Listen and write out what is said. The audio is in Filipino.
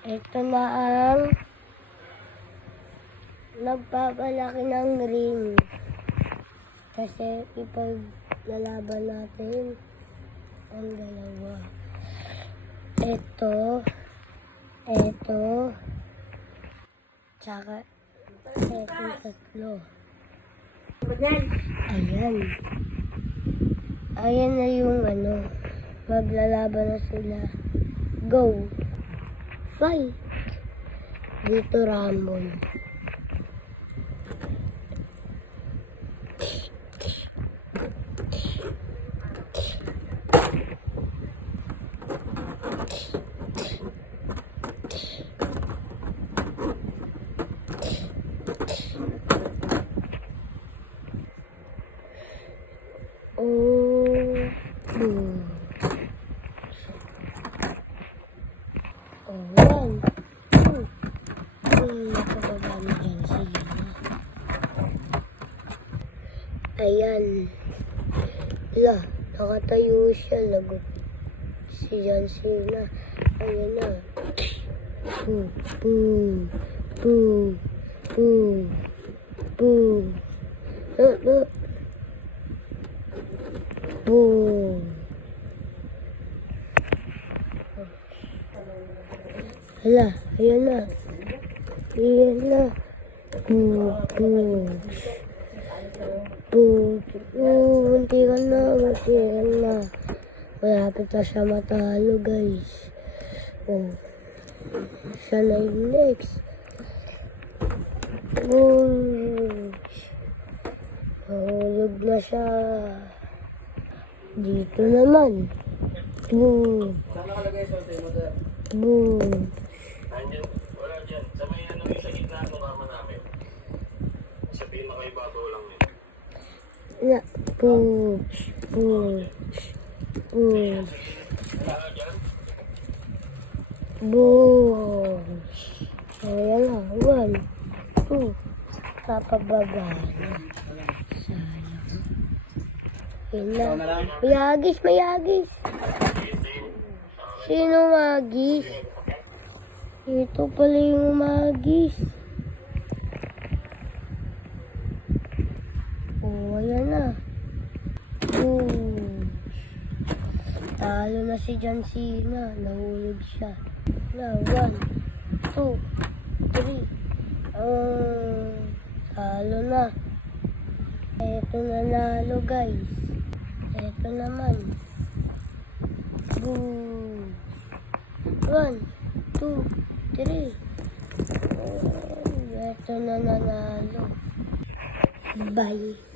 Ito na ang nagpapalaki ng ring. Kasi ipaglalaban natin ang dalawa. Ito, tsaka itong tatlo. Ayan. Ayan na yung maglalaban na sila. Go! Fight! Dito Ramon. One, two, nakababa na dyan siya. Ayan. Nakatayo siya. Lagot si John Cena. Ayan na. Boom, boom, boom, boom, boom. Look. Boom. Ayan na. Boom. Munti ka na. Malapit na siya matalo, guys. Siya na yung next. Boom. Nahulog na siya. Dito naman. Boom. Saan nakalagay sa tayo mo, sir? Boom. Nandiyan, wala dyan. Sa may yung sa gitna ng kama namin. Sa pinakaibabaw lang yun. Boom. Wala dyan. Boom. Ayan na. 1, 2. Kapababa na. Sayang. Ayan na. Mayagis. Sino magis? Ito pala yung magis. Ayan na. Talo na si John Cena. Nahulog siya. 1, 2, 3. Talo na. Ito nanalo, guys. Ito naman. Boom. 1, 2, 3. Ito na nanalo. Bye.